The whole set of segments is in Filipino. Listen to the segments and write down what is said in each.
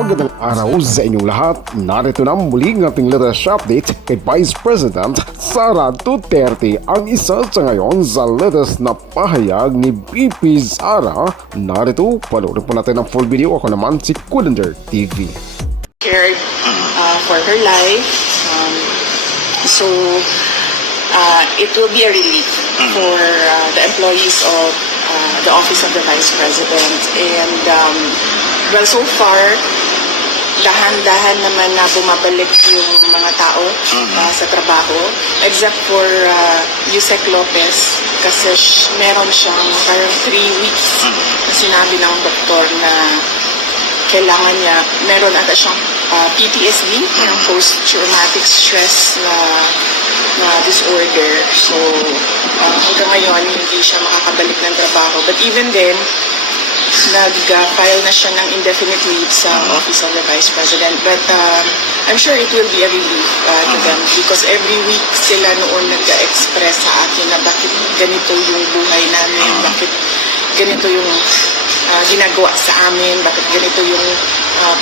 Magandang araw sa inyong lahat. Narito na muli ng ating latest update kay Vice President Sara Duterte, ang isa sa ngayon sa latest na pahayag ni VP Sara. Narito, panoorin po natin ang full video. Ako naman si Colander TV. Cared for her life. So it will be a relief for the employees of the Office of the Vice President. And well, so far, dahan-dahan naman na bumabalik yung mga tao sa trabaho, except for Yusek Lopez, kasi meron siyang parang 3 weeks na sinabi ng doktor na kailangan niya, meron ata siyang PTSD, yung post-traumatic stress na disorder. So, hanggang ngayon, hindi siya makakabalik ng trabaho. But even then, nag-file na siya ng indefinite leave sa Office of the Vice President. But I'm sure it will be a relief to them, because every week sila noon nag-express sa akin na bakit ganito yung buhay namin, bakit ganito yung ginagawa sa amin, bakit ganito yung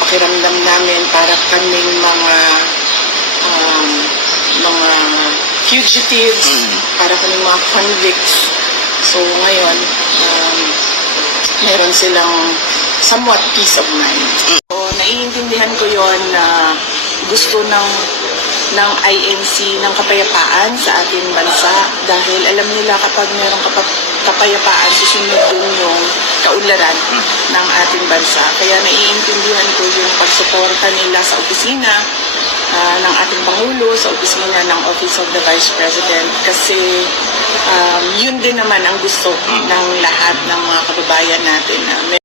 pakiramdam namin, para kaming mga fugitives, para kaming mga convicts. So ngayon, meron silang somewhat peace of mind. So, naiintindihan ko yon na gusto ng INC ng kapayapaan sa ating bansa, dahil alam nila kapag merong kapayapaan, susunod dun yung kaunlaran ng ating bansa. Kaya naiintindihan ko yung pagsuporta nila sa opisina ng ating Pangulo, sa opisina ng Office of the Vice President, kasi yun din naman ang gusto ng lahat ng mga kababayan natin na